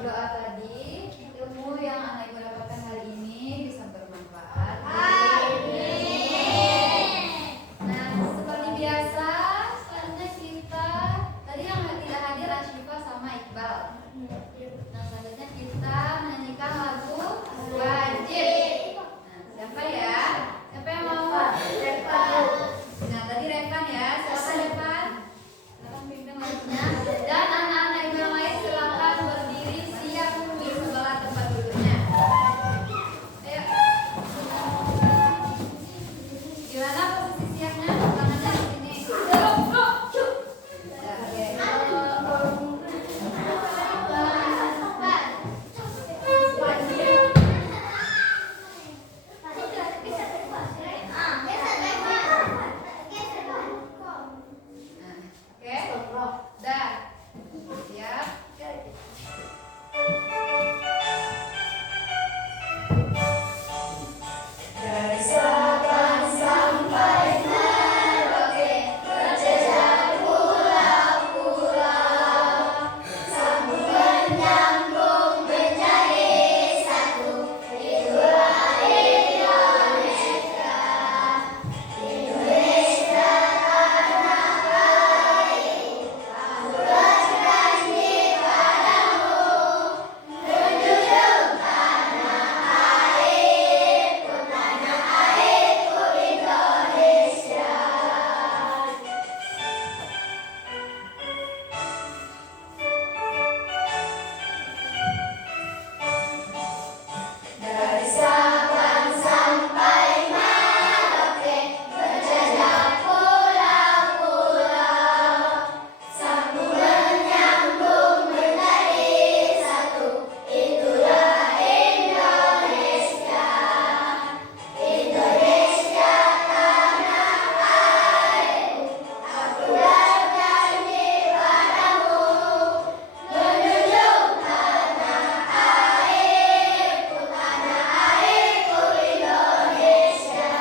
berdoa tadi, ilmu yang anak ibu dapatkan hari ini bisa bermanfaat. Nah, seperti biasa, selanjutnya kita tadi yang tidak hadir Asyifa sama Iqbal. Nah, selanjutnya kita menyanyikan lagu wajib. Nah, siapa ya? Siapa yang mau? Revan. Nah, tadi Revan ya. Silakan Revan. Silakan pimpin lagunya. Dan anak-anak ibu yang lain silakan berdiri siap di sebelah tempat duduknya. Ayo. Gimana posisi siapnya? Tangannya di sini. Ya, oke. Dah. Siap. Dari Sabang sampai Merauke, berjejak pulau-pulau, sambung menyambung menjadi satu. Itulah Indonesia. Indonesia tanah airku, aku berjanji padamu, menjunjung tanah airku, Indonesia. Dari Sabang sampai Merauke, berjejak pulau-pulau, sambung menyambung menjadi satu. Itulah Indonesia. Indonesia tanah airku, aku berjanji padamu, menjunjung tanah airku, Indonesia.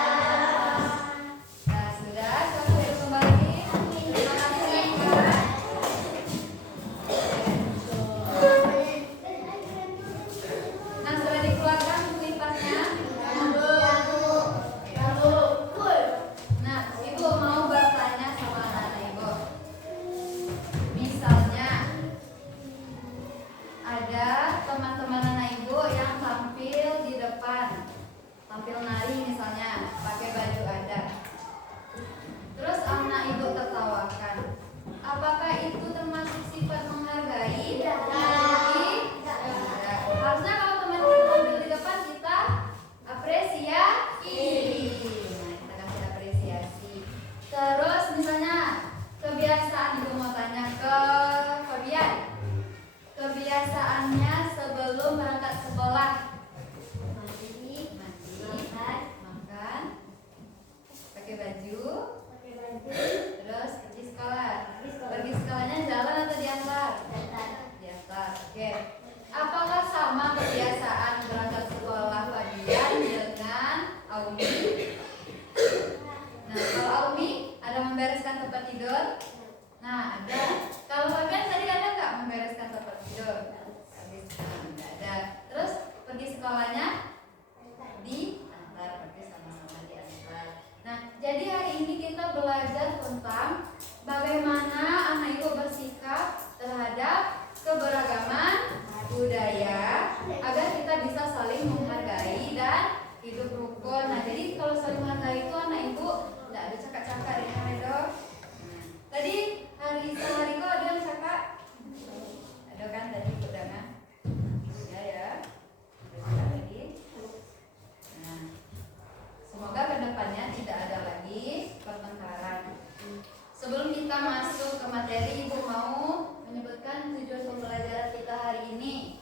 Nah, sudah sampai kembali. Terima kasih, Kak. Nah, sudah dikeluarkan buku lipatnya. Nah, ibu mau bertanya sama anak-anak ibu. Misalnya ada teman-teman anak ibu yang tampil di depan, tampil nari misalnya, pakai baju adat. Terus anak ibu tertawakan. Apakah itu termasuk sifat menghargai? Tidak. Harusnya kalau teman kita tampil di depan kita apresiasi. Nah, kita kasih apresiasi. Terus misalnya kebiasaan ibu mau tanya ke Fabian. Kebiasaannya sebelum berangkat sekolah mandi, makan, pakai baju, terus pergi sekolah. Pergi sekolahnya jalan atau diantar? Diantar. Oke. Apakah sama kebiasaan berangkat sekolah Fabian dengan Aumi? Nah, kalau Aumi ada membereskan tempat tidur? Nah, ada. Kalau Fabian tadi ada nggak membereskan tempat tidur? Nggak ada. Terus pergi sekolahnya diantar, pergi sama-sama diantar. Nah, jadi hari ini kita belajar tentang bagaimana anak ibu bersikap terhadap keberagaman budaya agar kita bisa saling menghargai dan hidup rukun. Nah, jadi kalau saling menghargai itu anak ibu tidak ada cakap-cakap di Redo. Tadi sehari kok ada yang cakap? Ada kan tadi undangan? Ya. Ada cakap tadi. Nah, semoga kedepannya tidak ada lagi pertengkaran. Sebelum kita masuk ke materi, ibu mau menyebutkan tujuan pembelajaran kita hari ini.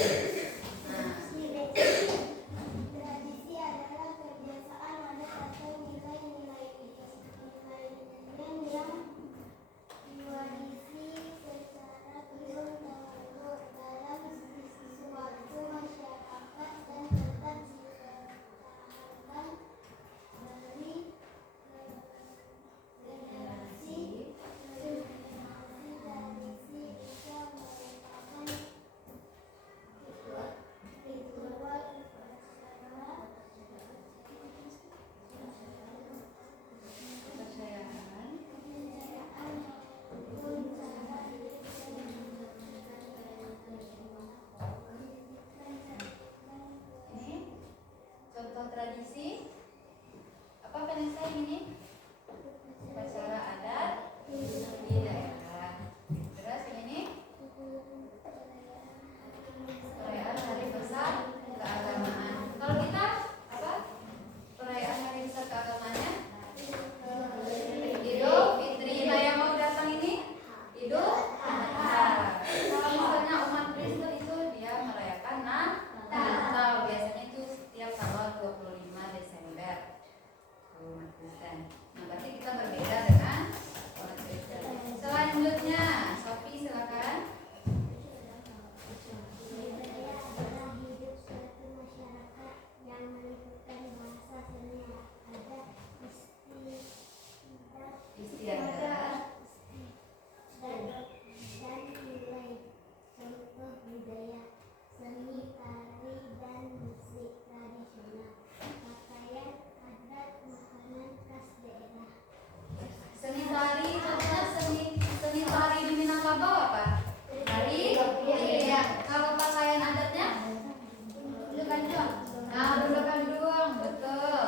Nah, tradisi adalah kebiasaan adat atau nilai-nilai yang diwarisi secara turun-temurun dalam suatu masyarakat dan tetap dipertahankan dari generasi ke generasi. Tradisi bisa merupakan ritual upacara, kepercayaan. kepercayaan maupun cara hidup yang Ini contoh tradisi. Apa Vanessa ini? Upacara adat di daerah. Terus yang ini perayaan hari besar keagamaan. Kalau kita apa? Perayaan hari besar keagamaannya Idul Fitri. Nah, yang mau datang ini Idul Adha. Kalau misalnya umat Kristen itu dia merayakan Natal. Biasanya itu setiap tanggal 25 Desember. Kalau umat Kristen. Nah, berarti kita berbeda dengan umat Kristen. Selanjutnya, Sophie silakan. budaya adalah hidup suatu masyarakat yang meliputi bahasa, seni, adat, Istiadat. dan nilai. Contoh budaya: seni, tari, dan musik tradisional, pakaian adat, makanan khas daerah. Seni tari, contohnya seni tari di Minangkabau apa? Tari. Iya. Kalau pakaian adatnya? Nah, bulukan doang, betul.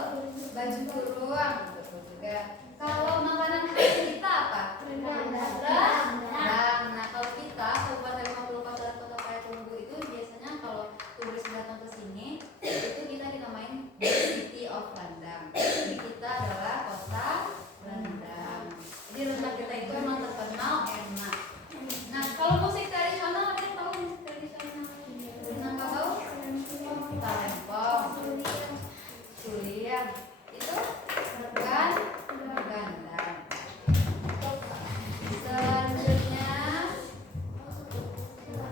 Baju kurung, betul juga. Kalau makanan khas kita apa? Rendang. Nah, kalau kita Kabupaten 50 Kota Payakumbuh itu biasanya kalau turis datang ke sini itu kita dinamain The City of Rendang. Jadi kita adalah kota rendang. Jadi rendang kita itu emang terkenal enak. Nah, kalau musik tradisional ada yang tahu musik tradisional? Minangkabau? Talempong, Suliang, itu gandang. Selanjutnya,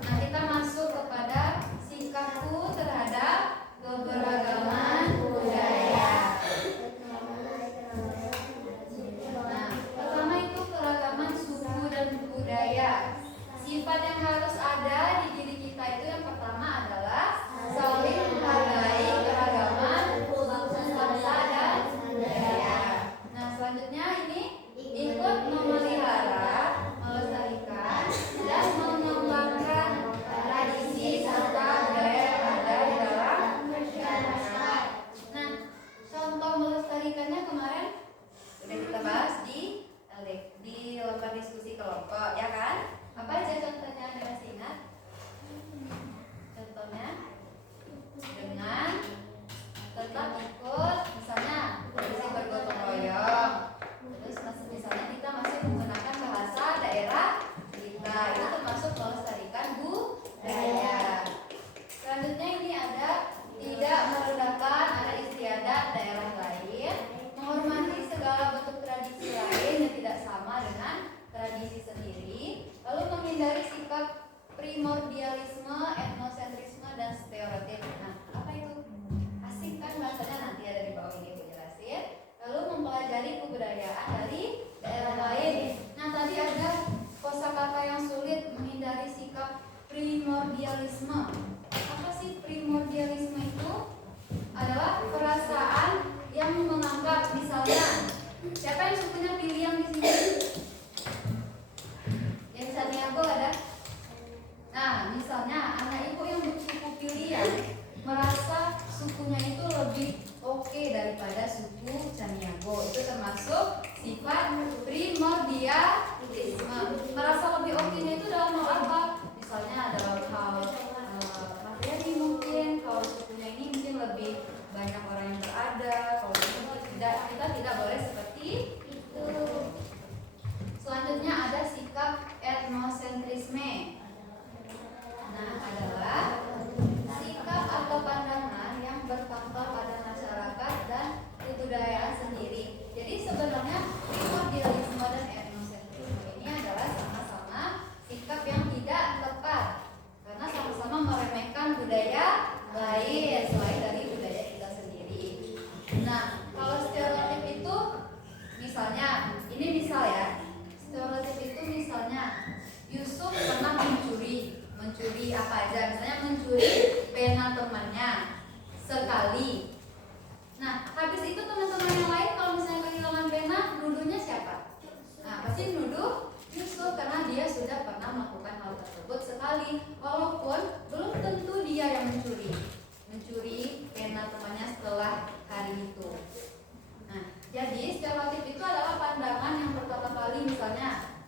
nah kita masuk kepada sikapku terhadap keberagaman budaya. Nah, pertama itu keragaman suku dan budaya. Sifat yang harus ada di diri kita itu yang pertama adalah saling menghargai keragaman bangsa dan budaya. Nah, selanjutnya ini ikut memelihara, melestarikan, dan mengembangkan tradisi serta budaya yang ada di dalam masyarakat. Nah, contoh melestarikannya kemarin udah kita bahas di lomba diskusi kelompok, ya kan? Apa aja contohnya, Anda masih ingat? Contohnya dengan tetap ikut, misalnya tradisi bergotong royong. Terus misalnya kita masih menggunakan bahasa daerah kita, itu termasuk melestarikan budaya. Selanjutnya ini ada tidak merendahkan adat istiadat daerah lain, menghormati segala bentuk tradisi lain yang tidak sama dengan tradisi sendiri, lalu menghindari sikap primordialisme, etnosentrisme, dan stereotip. Nah, apa itu? Asik kan bahasanya, nanti ada di bawah ini aku jelasin. Lalu mempelajari kebudayaan dari daerah lain. Nah, tadi ada kosakata yang sulit, menghindari sikap primordialisme. Apa sih primordialisme itu? Adalah perasaan yang menganggap, misalnya, siapa yang sukunya Piliang di sini? Yang Santiago ada? Nah, misalnya anak ibu yang bersuku Piliang merasa misalnya mencuri pena temannya sekali. Nah, habis itu teman-teman yang lain kalau misalnya kehilangan pena, nuduhnya siapa? Nah, pasti nuduh Yusuf karena dia sudah pernah melakukan hal tersebut sekali, walaupun belum tentu dia yang mencuri pena temannya setelah hari itu. Nah, jadi stereotip itu adalah pandangan yang pertama kali misalnya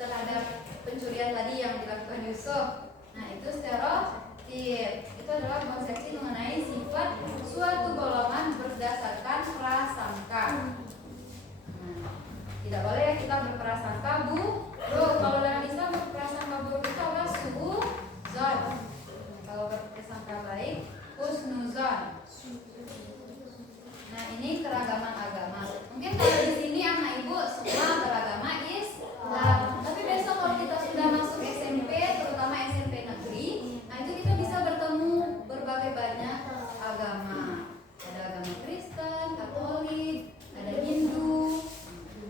terhadap pencurian tadi yang dilakukan Yusuf. Nah, itu stereotip. Itu adalah konsepsi mengenai sifat suatu golongan berdasarkan prasangka. Nah, tidak boleh ya kita berprasangka buruk. Kalau dalam Islam berprasangka buruk itu adalah suudzon. Kalau berprasangka baik husnuzon. Nah, ini keragaman agama. Mungkin kalau di sini anak ibu semua beragama Islam. Tapi besok kalau kita sudah masuk SMP, terutama SMP negeri, nah itu kita bisa bertemu berbagai banyak agama. Ada agama Kristen, Katolik, ada Hindu,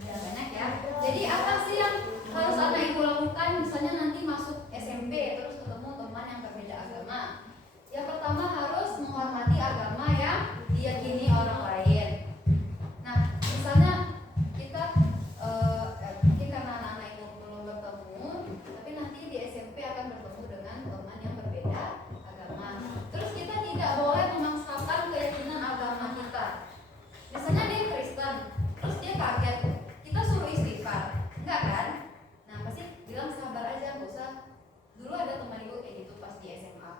banyak ya. Jadi apa sih yang harus anak ibu lakukan? Misalnya nanti masuk SMP terus ketemu teman yang berbeda agama. Yang pertama harus menghormati agama yang diyakini orang lain. Nah, misalnya kita mungkin karena anak-anak ibu belum bertemu, tapi nanti di SMP akan bertemu dengan teman yang berbeda agama. Terus kita tidak boleh memaksakan keyakinan agama kita. Misalnya dia Kristen, terus dia kaget, kita suruh istighfar, enggak kan? Nah, pasti bilang sabar aja, nggak usah. Dulu ada teman ibu kayak gitu pas di SMA.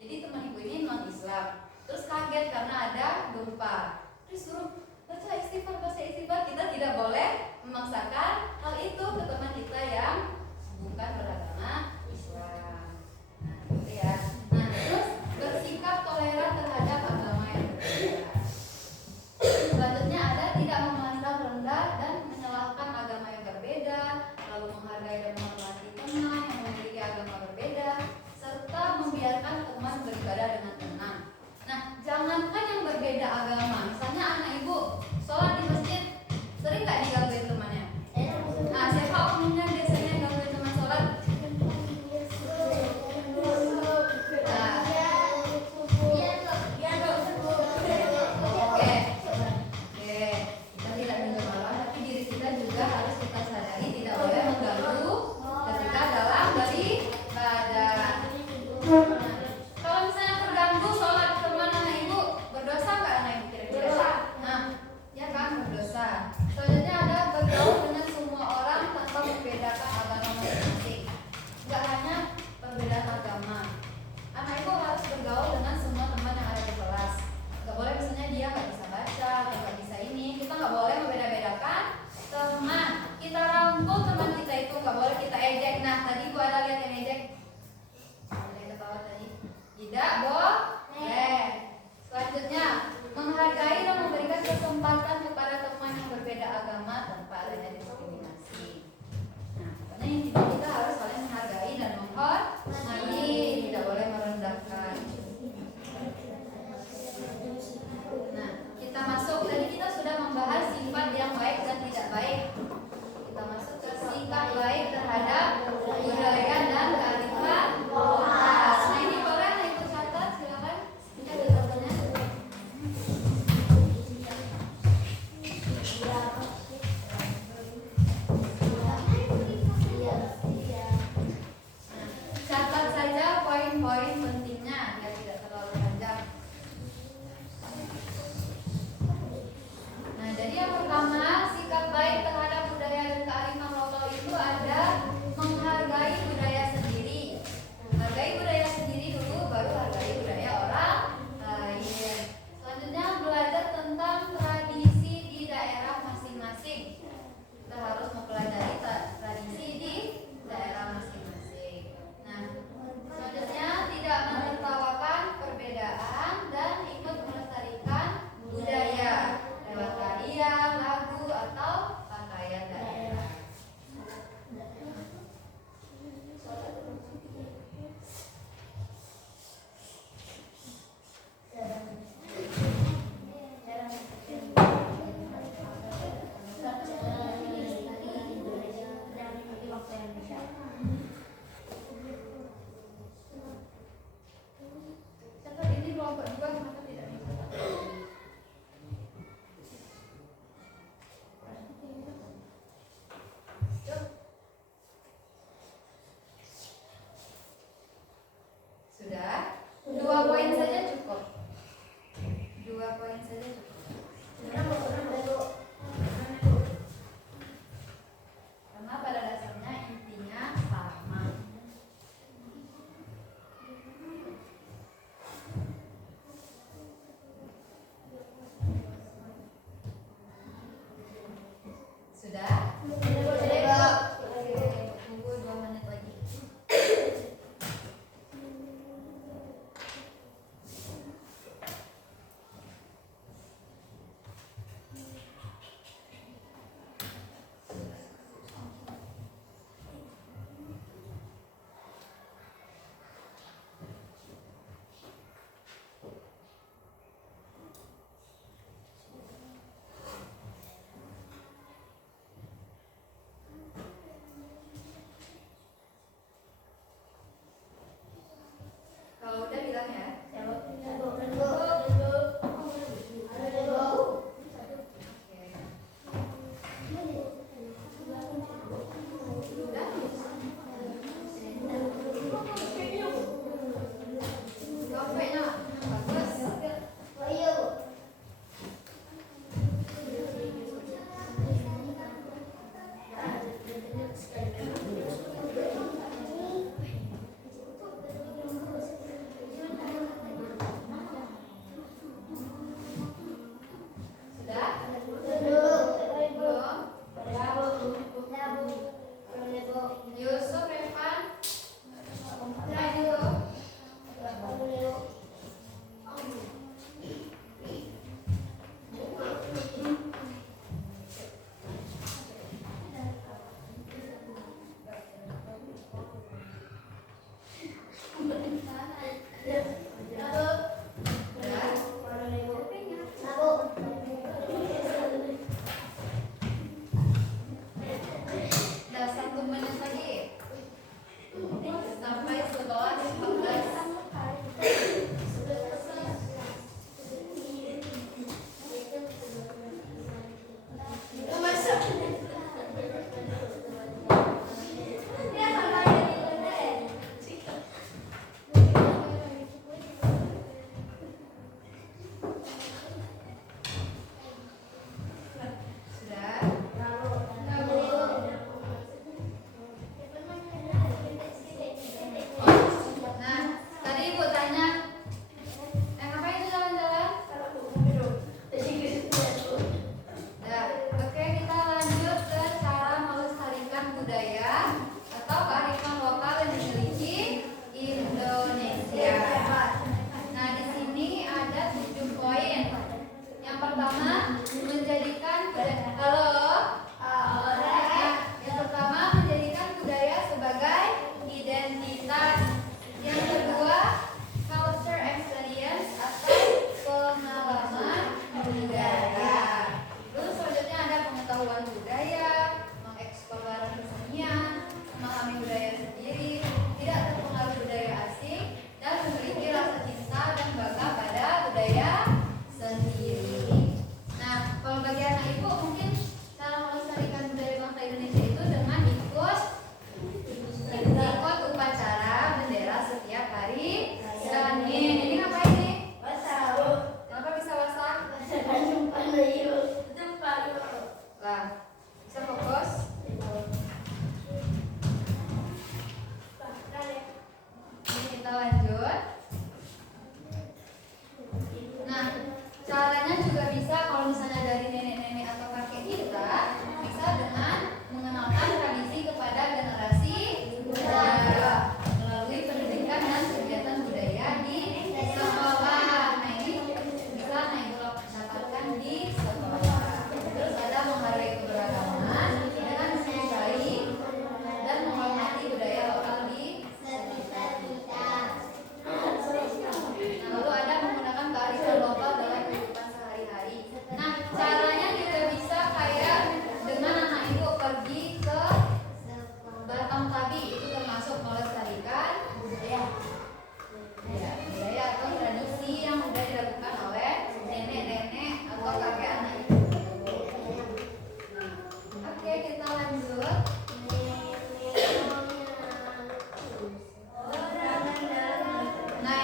Jadi teman ibu ini non Islam, terus kaget karena ada gempa, terus suruh baca istighfar. Kita tidak boleh memaksakan hal itu ke teman kita yang bukan beragama Islam. Nah, gitu ya. Nah, terus bersikap toleran terhadap agama yang berbeda. Selanjutnya ada tidak memandang rendah dan menyalahkan agama yang berbeda, lalu menghargai dan menghormati teman yang memiliki agama berbeda, serta membiarkan teman beribadah dengan tenang. Nah, jangankan yang berbeda agama, misalnya anak ibu sholat di masjid, sering nggak digangguin temannya? Nah, siapa umumnya biasanya gangguin teman sholat? Oke, kita tidak menyalahkan, tapi diri kita juga harus kita sadari tidak boleh mengganggu ketika dalam beribadah. Nah, kalau misalnya terganggu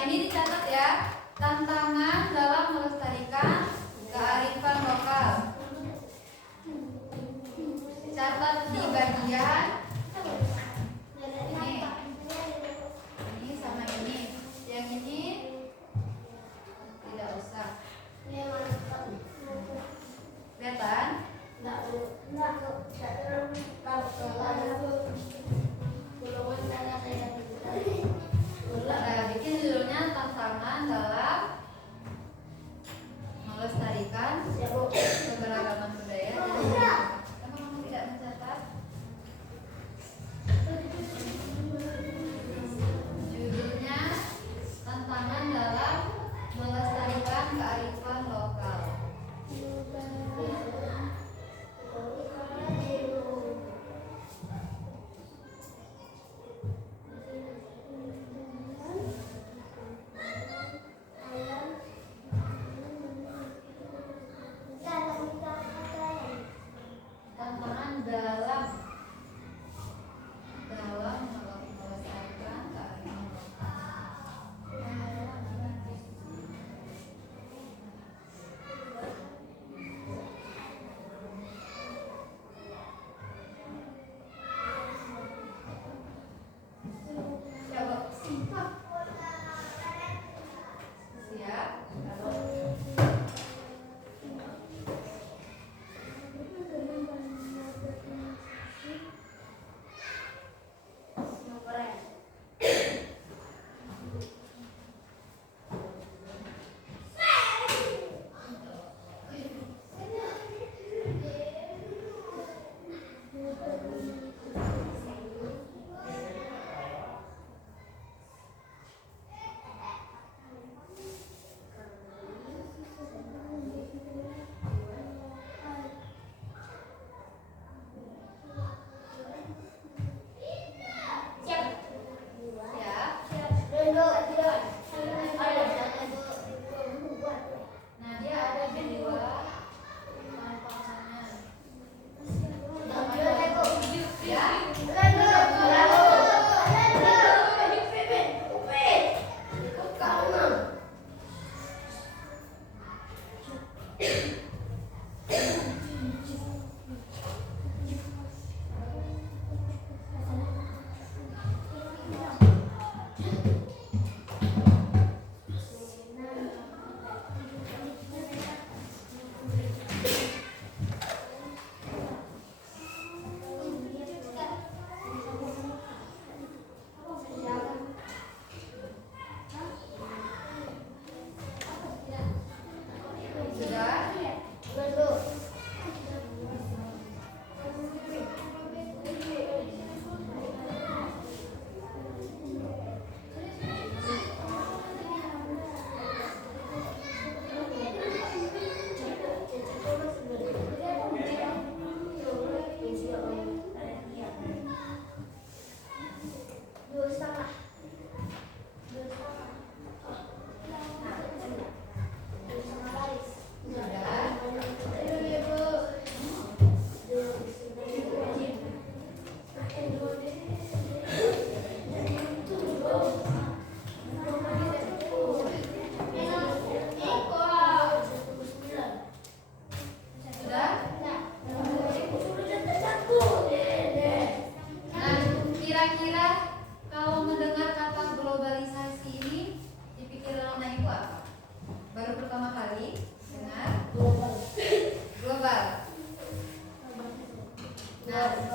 ini dicatat ya. Tantangan dalam melestarikan kearifan lokal. Catat di bagian ini sama ini. Yang ini tidak usah. Kelihatan? Nah, bikin judulnya tantangan dalam melestarikan keberagaman budaya. Kenapa kamu tidak mencatat? Judulnya tantangan dalam melestarikan kearifan lokal. Tantangan dalam melestarikan kearifan lokal. Siap? Nah, dia ada di dua tantangannya.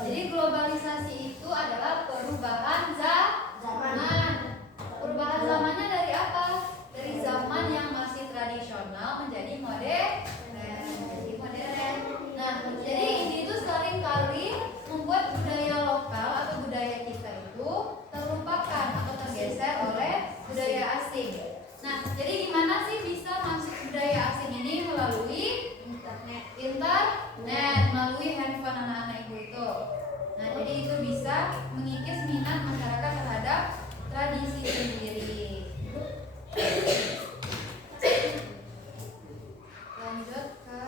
Jadi globalisasi itu adalah perubahan zaman. Perubahan zamannya dari apa? Dari zaman yang masih tradisional menjadi modern. Nah, jadi ini itu seringkali membuat budaya lokal atau budaya kita itu terlupakan atau tergeser oleh budaya asing. Nah, jadi gimana sih bisa masuk budaya asing ini melalui internet, melalui handphone anak-anak ibu itu. Nah, jadi itu bisa mengikis minat masyarakat terhadap tradisi sendiri. Lanjut ke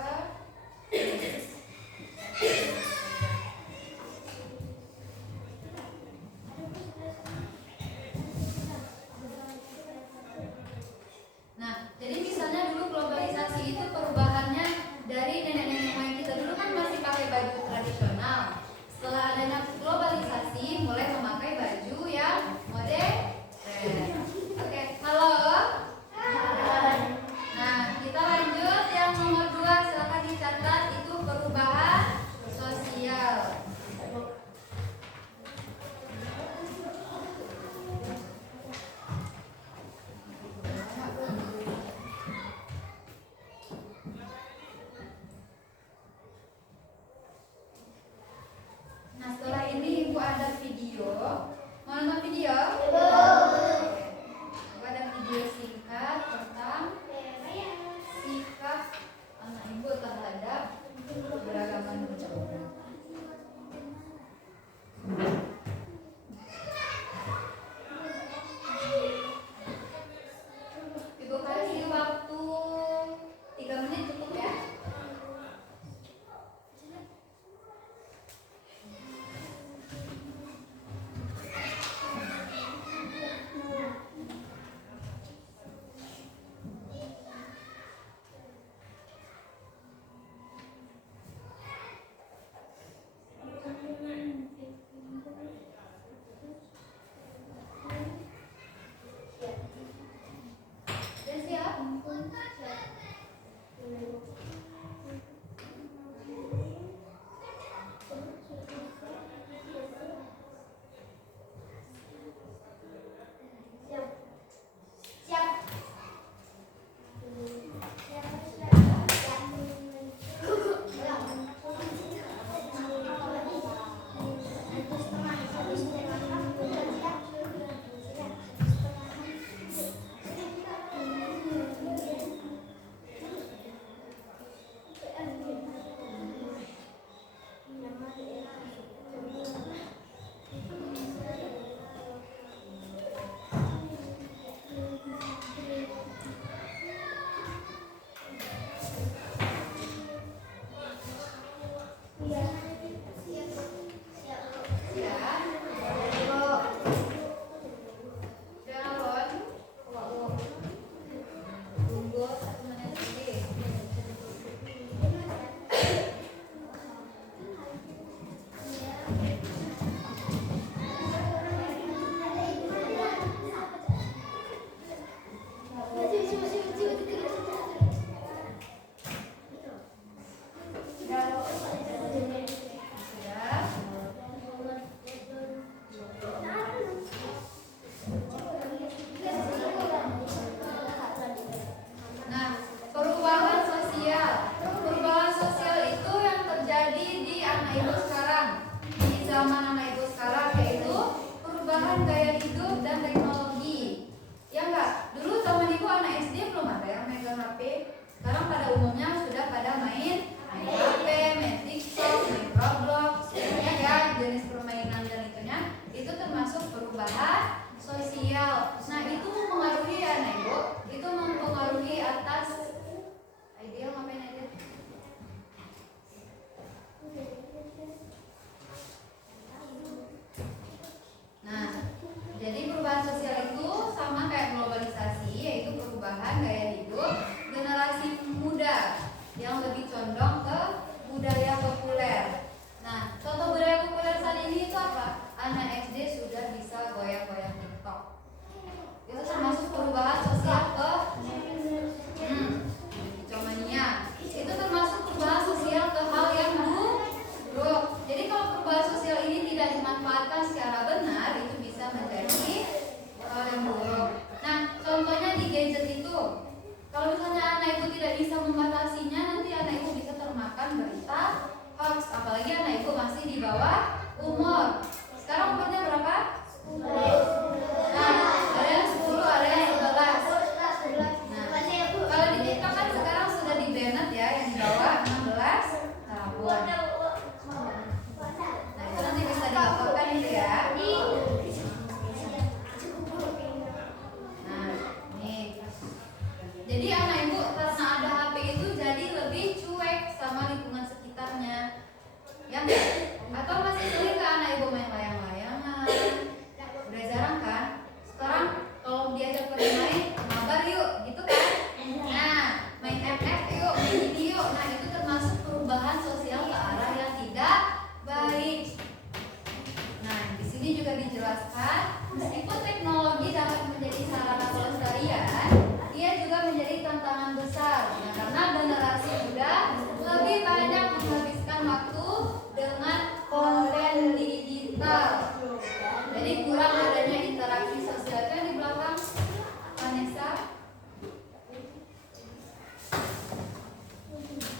yang lebih condong ke budaya populer. Nah, contoh budaya populer saat ini itu apa? Anak SD sudah bisa goyang-goyang TikTok. Itu termasuk perubahan sosial ke Hipomania. Itu termasuk perubahan sosial ke hal yang buruk. Jadi kalau perubahan sosial ini tidak dimanfaatkan secara benar, itu bisa menjadi hal yang buruk. Nah, contohnya di gadget itu, kalau misalnya anak ibu tidak bisa membatasinya, nanti anak ibu bisa termakan berita hoax. Apalagi anak ibu masih di bawah umur. Sekarang umurnya berapa? Nah, ada yang 10, ada yang 11. Nah, kalau di TikTok kan sekarang sudah di banned ya, yang di bawah 16 tahun. Nah, itu nanti bisa dilaporkan itu ya. Nah, nih. Jadi anak ibu karena ada HP itu jadi lebih cuek sama lingkungan sekitarnya. Ya enggak? Atau masih sering ke anak ibu main layang-layangan? Udah jarang kan? Sekarang kalau diajak pergi main, mabar yuk, gitu kan? Nah, main MF yuk, main ini yuk. Nah, itu termasuk perubahan sosial ke arah yang tidak baik. Nah, di sini juga dijelaskan, meskipun teknologi dapat menjadi sarana pelestarian, ia juga menjadi tantangan besar. Nah, karena generasi muda lebih banyak menghabiskan waktu dengan konten digital. Jadi kurang adanya interaksi sosial. Itu yang di belakang Vanessa.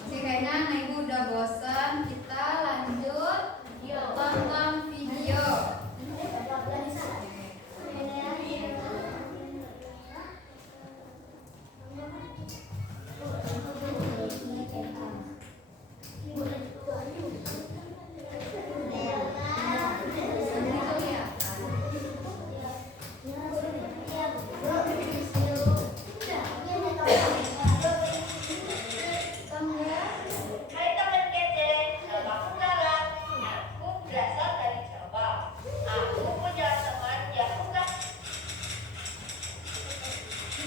Oke, kayaknya anak ibu udah bosan. Kita lanjut tonton video. Hai teman kece, namaku Lala. Aku berasal dari Jawa. Aku punya teman yang suka.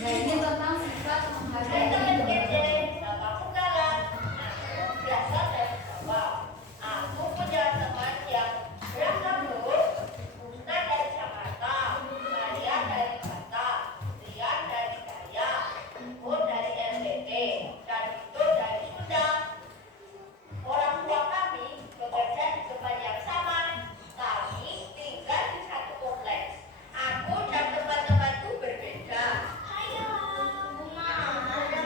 Nah, ini tentang sifat Hai menghargai teman hidup. kece, namaku Lala. Aku berasal dari Jawa. Aku punya teman yang beragam loh. Bunda dari Jakarta, Maria dari Batak, Rian dari Dayak, Ibu dari NTT, dan Vito dari Sunda. Orang tua kami bekerja di tempat yang sama. Kami tinggal di satu kompleks. Aku dan teman-temanku berbeda. Hai, Bunga. Ada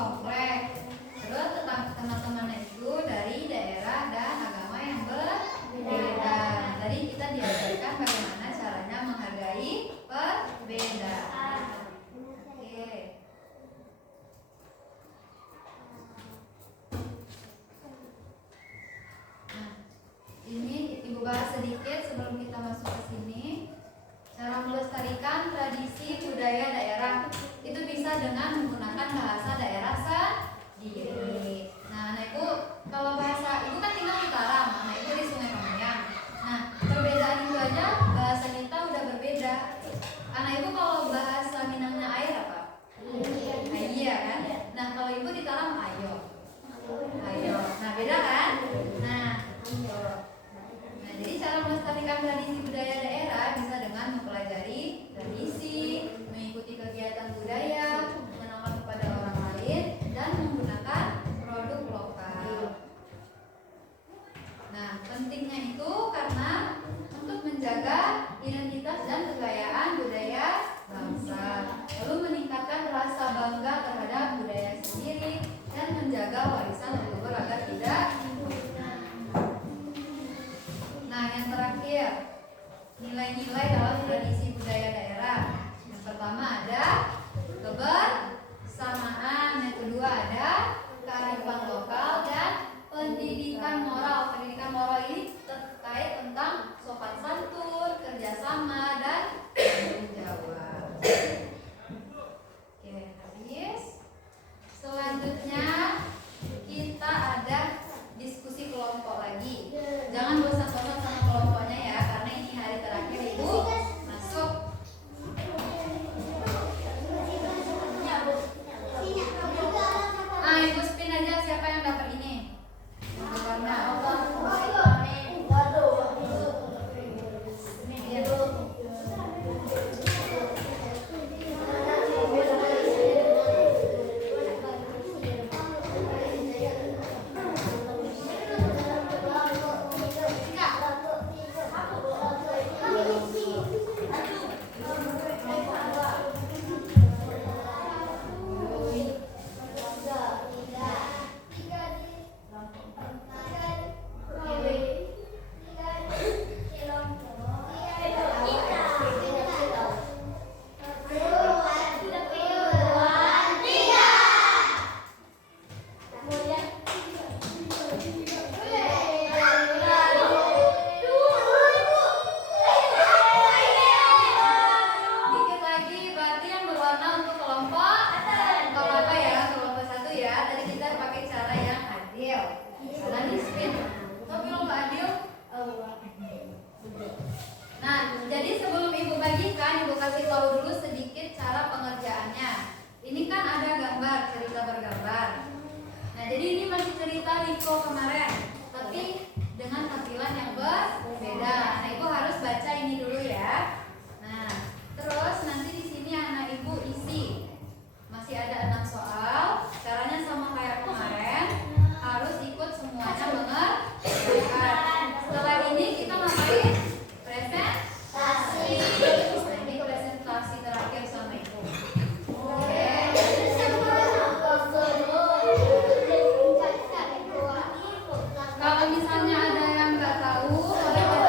komplek. Terus teman-temannya itu dari daerah dan agama yang berbeda. Tadi kita diajarkan bagaimana caranya menghargai perbedaan. Oke. Nah, ini Ibu bahas sedikit sebelum kita masuk ke sini. Cara melestarikan tradisi budaya daerah itu bisa dengan menggunakan bahasa daerah sendiri. Nah, anak ibu kalau bahasa ibu kan tinggal di Taram, anak ibu di Sungai Kemuyan. Nah, perbedaan itu aja bahasa kita udah berbeda. Anak ibu kalau bahasa Minangnya air apa? Iya kan? Nah, kalau ibu di Taram ayo. Ayo. Nah, beda kan? Nah, jadi cara melestarikan tradisi budaya daerah bisa dengan mempelajari tradisi, mengikuti kegiatan budaya, mengenalkan kepada orang lain, dan menggunakan produk lokal. Nah, pentingnya itu karena untuk menjaga identitas dan kekayaan budaya bangsa, lalu meningkatkan rasa bangga terhadap budaya sendiri, dan menjaga warisan leluhur agar tidak punah. Nah, yang terakhir, nilai-nilai dalam tradisi budaya daerah. Yang pertama ada kebersamaan, yang kedua ada kearifan lokal, dan pendidikan moral. Pendidikan moral ini terkait tentang sopan santun, kerjasama, dan tanggung jawab. Oke, habis. Selanjutnya kita ada diskusi kelompok lagi. Jangan bosan-bosan sama kelompoknya ya, karena ini hari terakhir ibu masuk. Ibu spin aja siapa yang dapat ini. Warna Allah. Kalau misalnya ada yang nggak tahu, boleh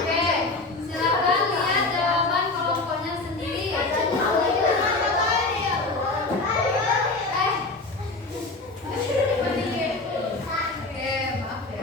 Oke, silakan lihat jawaban kelompoknya sendiri. Oke, maaf ya.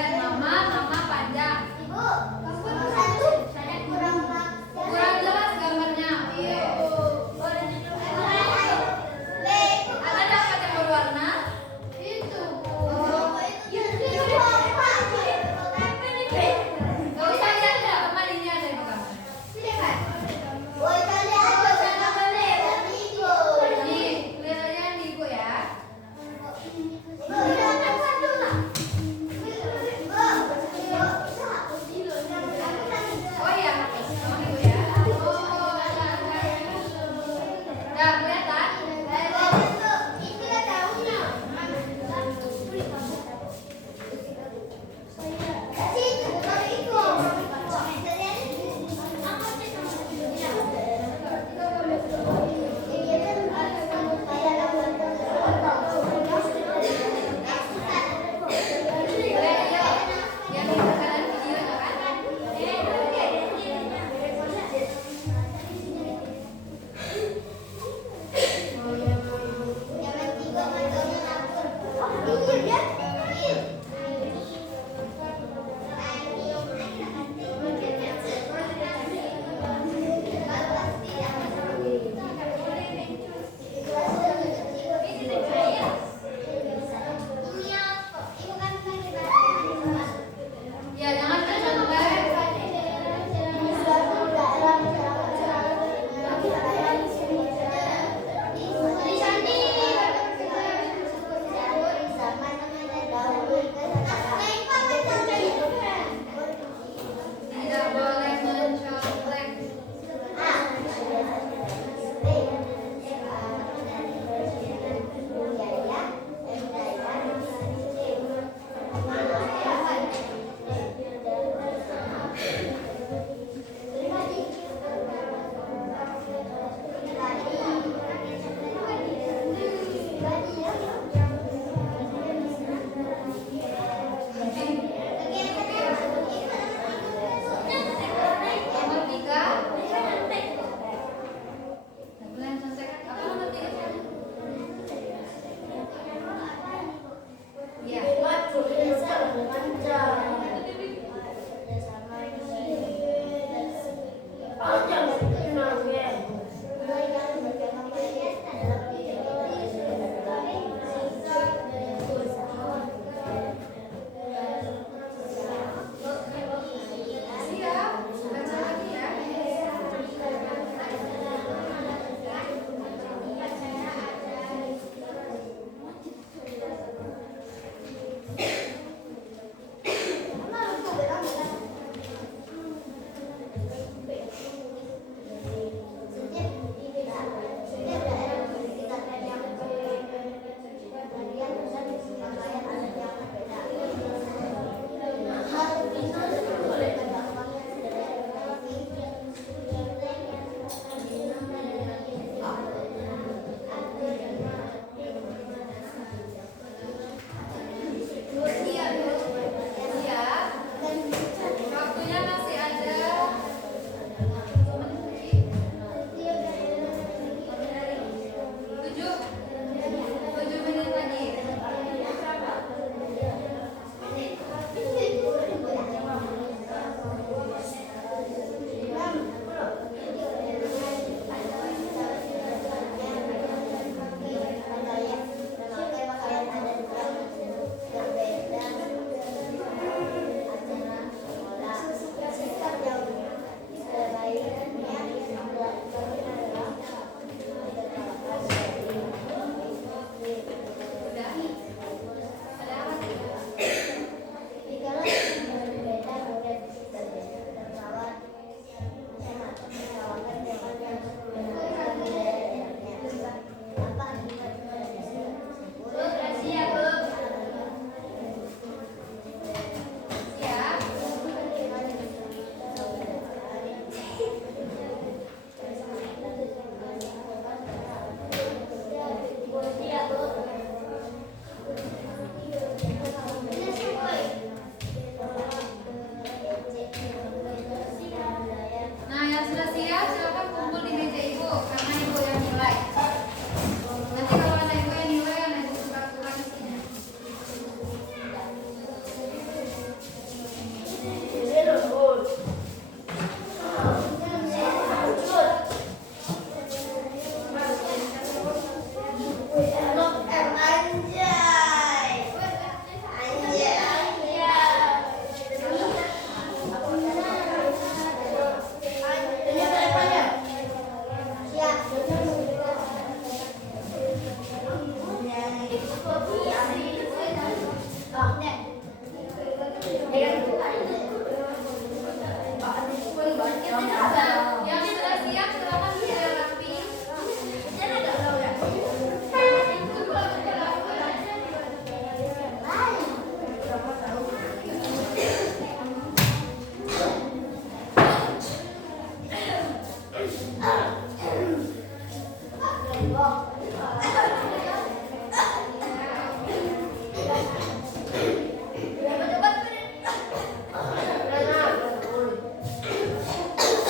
Dan mama panjang. Ibu, kamu satu. Saya kurang Kurang jelas gambarnya. Iya. Ada dapat yang berwarna? Itu. Gak usah lihat ya, teman ini ada yang gambar. Nih, lihat aja yang di ibu ya. Oh iya, sama ibu ya. Oh, udah kelihatan? Yang dikatakan videonya kan?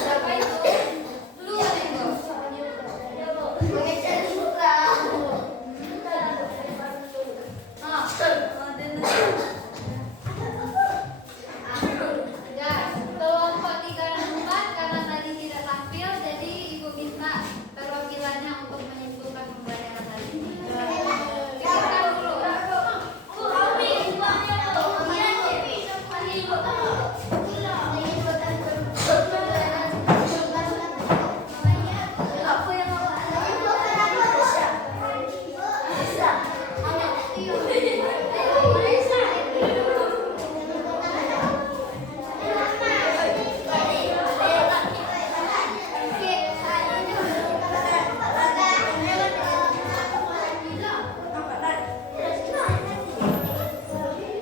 Berapa itu? Duluan Ego. Ya, kelompok 3 dan 4 karena tadi tidak tampil, jadi Ibu minta perwakilannya untuk menyimpulkan pembelajaran hari ini. Pikirkan dulu.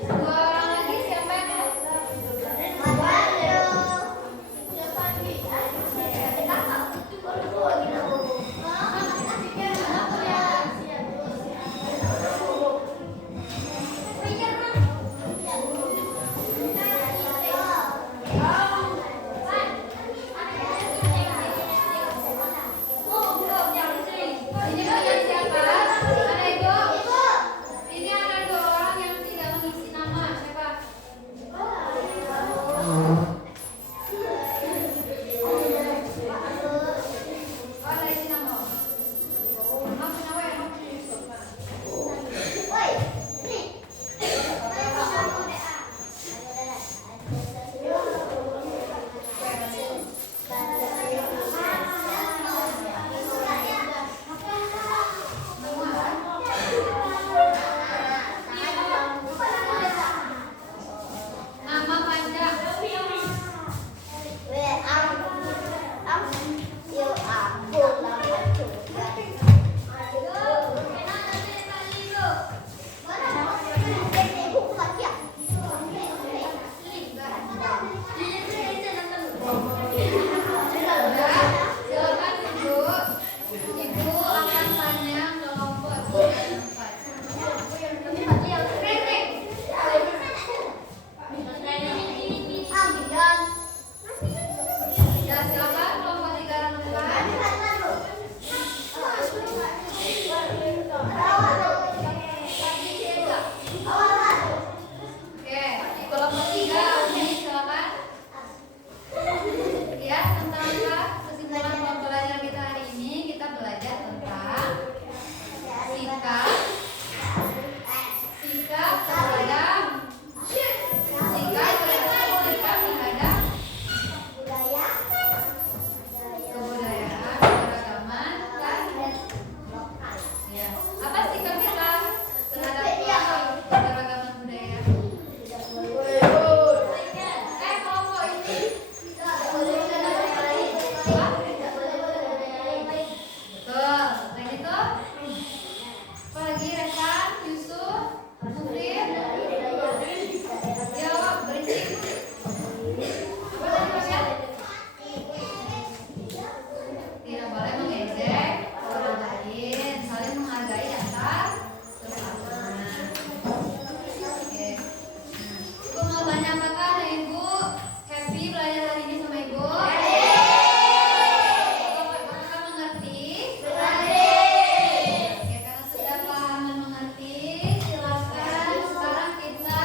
Dua orang lagi siapa yang mau? Ini bagian siapa? Ada Ibu? Ini ada 2 orang yang tidak mengisi nama. Siapa? Oh, ada isi nama. Apa nama ya? Nama panjang. Silakan Ibu. Ibu akan tanya kelompok 3 dan 4. Ya, silakan kelompok 3 dan 4. Oke, kelompok 3 ini silakan. Ya, tentang apa? Kesimpulan pembelajaran kita hari ini, kita belajar tentang sikap terhadap kebudayaan, keberagaman, dan ya. Apa sikap kita terhadap keberagaman budaya? Kelompok ini betul. Lagi tuh. Apa lagi? Rekan, Yusuf, Mufrid. Jawab berisik. Apa tadi Mas ya? Tidak boleh mengejek orang lain, saling menghargai antar sesama. Oke. Ibu mau tanya apakah Ibu happy belajar hari ini sama Ibu? Apakah mengerti? Oke, karena sudah paham dan mengerti, silakan sekarang kita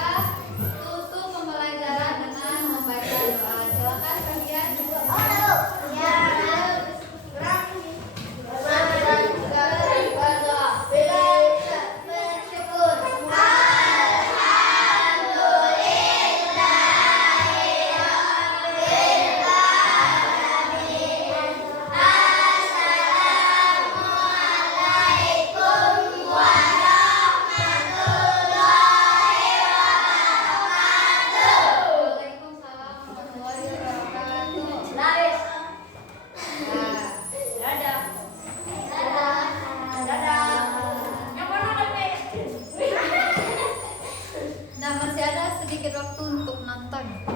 tutup pembelajaran dengan membaca doa. Silakan kalian. Waalaikumsalam warahmatullahi wabarakatuh. Nah, masih ada sedikit waktu untuk nonton.